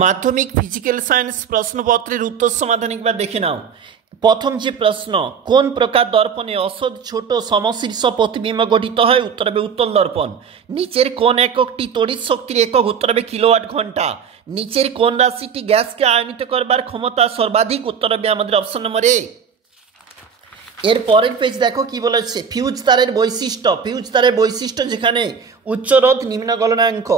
মাধ্যমিক physical science প্রশ্নপত্রের উত্তর সমাধান একবার দেখে নাও। প্রথম যে প্রশ্ন, কোন প্রকার দর্পণে অসৎ ছোট সমশীর্ষ প্রতিবিম্ব গঠিত হয়? উত্তর হবে উত্তল দর্পণ। নিচের কোন এককটি তড়িৎ শক্তির একক? উত্তর হবে কিলোওয়াট ঘন্টা। নিচের কোন রাশিটি গ্যাসকে আয়নিত করবার ক্ষমতা সর্বাধিক? উত্তর হবে আমাদের অপশন নম্বর এ। এর পরের পেজ দেখো কি বলেছে, ফিউজ তারের বৈশিষ্ট্য। ফিউজ তারের বৈশিষ্ট্য যেখানে উচ্চ রোধ নিম্ন গলনাঙ্ক।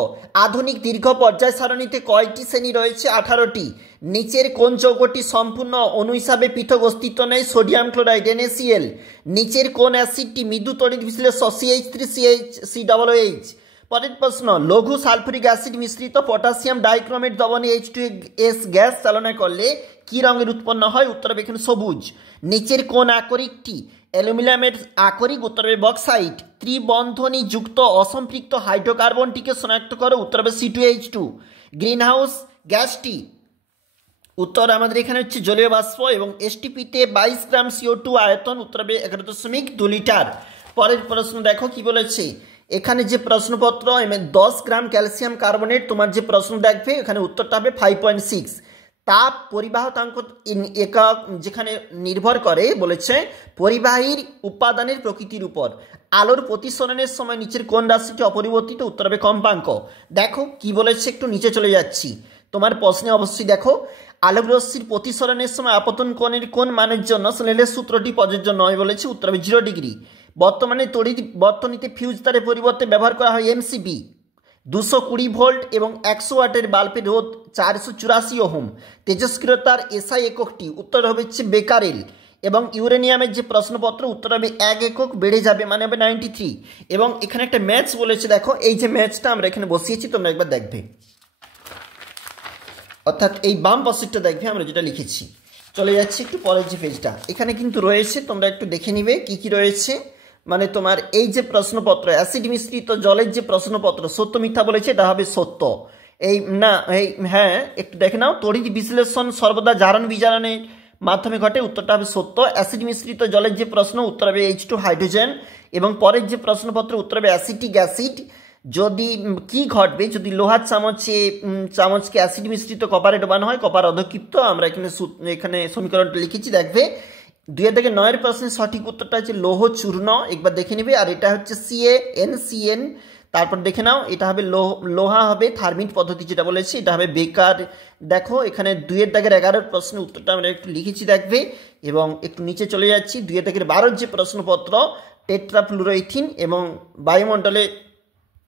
আধুনিক দীর্ঘ পর্যায় সারণীতে কয়টি শ্রেণী রয়েছে? 18টি। নিচের কোন যৌগটি সম্পূর্ণ অণু হিসাবে পৃথক অস্তিত্ব নেই? Sodium chloride NaCl। নিচের কোন অ্যাসিডটি মৃদু তড়িৎ বিশ্লেষ্য? CH3CH। পরের প্রশ্ন, লঘু সালফুরিক অ্যাসিড মিশ্রিত পটাশিয়াম ডাইক্রোমেট দ্রবণে H2S গ্যাস চালনা করলে কি রঙের উৎপন্ন হয়? উত্তর হবে এখানে সবুজ। নিচের কোন আকরিকটি অ্যালুমিনিয়ামের আকরিক? উত্তর হবে বক্সাইট। ত্রিবন্ধনী যুক্ত অসম্পৃক্ত হাইড্রোকার্বনটিকে শনাক্ত করো। উত্তর হবে C2H2। গ্রিনহাউস গ্যাসটি? উত্তর আমাদের এখানে হচ্ছে জলীয় বাষ্প এবং STPতে 22 গ্রাম CO2 আয়তন। উত্তর হবে 11.2 লিটার। পরের প্রশ্ন দেখো কি বলেছে, এখানে যে প্রশ্নপত্র 10 গ্রাম ক্যালসিয়াম কার্বনেট, তোমার যে প্রশ্ন দেখবে এখানে উত্তরটা হবে 5.6। তাপ পরিবাহতাঙ্ক একক যেখানে নির্ভর করে বলেছে পরিবাহীর উপাদানের প্রকৃতির উপর। আলোর প্রতিসরণের সময় নিচের কোন রাশিটি অপরিবর্তিত? উত্তর হবে কম্পাঙ্ক। দেখো কি বলেছে, একটু নিচে চলে যাচ্ছি। তোমার প্রশ্নে অবশ্যই দেখো, আলোক রশ্মির প্রতিসরণের সময় আপতন কোণের কোন মানের জন্য স্নেলের সূত্রটি প্রযোজ্য নয় বলেছে? উত্তর হবে 0 ডিগ্রি। বর্তমানে তড়িৎ বর্তনীতে ফিউজ তারের পরিবর্তে ব্যবহার করা হয় MCB। 220 ভোল্ট এবং 100 ওয়াটের বাল্বের রোধ 484 ওহম। তেজস্ক্রিয়তার SI এককটি? উত্তর হবে হচ্ছে বেকারেল। এবং ইউরেনিয়ামের যে প্রশ্নপত্র, উত্তর হবে 1 একক বেড়ে যাবে, মানে হবে 93। এবং এখানে একটা ম্যাচ বলেছে, দেখো এই যে ম্যাচটা আমরা এখানে বসিয়েছি, তোমরা একবার দেখবে, অর্থাৎ এই বাম পাশেরটা দেখবে আমরা যেটা লিখেছি। চলে যাচ্ছি একটু পরের যে পেজটা, এখানে কিন্তু রয়েছে, তোমরা একটু দেখে নিবে কি কি রয়েছে। মানে তোমার এই যে প্রশ্নপত্র অ্যাসিড মিশ্রিত জলের যে প্রশ্নপত্র, সত্য মিথ্যা বলেছে, এটা হবে সত্য। এই না এই হ্যাঁ একটু দেখে নাও, তড়িৎ বিশ্লেষণ সর্বদা জারণ বিজারণের মাধ্যমে ঘটে। উত্তরটা হবে সত্য। অ্যাসিড মিশ্রিত জলের যে প্রশ্ন, উত্তর হবে H2 হাইড্রোজেন। এবং পরের যে প্রশ্নপত্র, উত্তর হবে অ্যাসিটিক অ্যাসিড। যদি কি ঘটবে যদি লোহার চামচকে অ্যাসিড মিশ্রিত কপারে ডোবানো হয়? কপার অধক্ষিপ্ত। আমরা এখানে সমীকরণটা লিখেছি, দেখবে 2 থেকে 9 প্রশ্নের সঠিক উত্তরটা হচ্ছে লৌহ চূর্ণ। একবার দেখে নেবে। আর এটা হচ্ছে CaNCN। তারপর দেখে নাও, এটা হবে লোহা হবে থার্মিট পদ্ধতি যেটা বলেছি, এটা হবে বেকার। দেখো এখানে 2 থেকে 11 প্রশ্নের উত্তরটা আমরা একটু লিখেছি, দেখবে। এবং একটু নিচে চলে যাচ্ছি, 2 থেকে 12 যে প্রশ্নপত্র টেট্রাফ্লুরোইথিন এবং বায়ুমণ্ডলে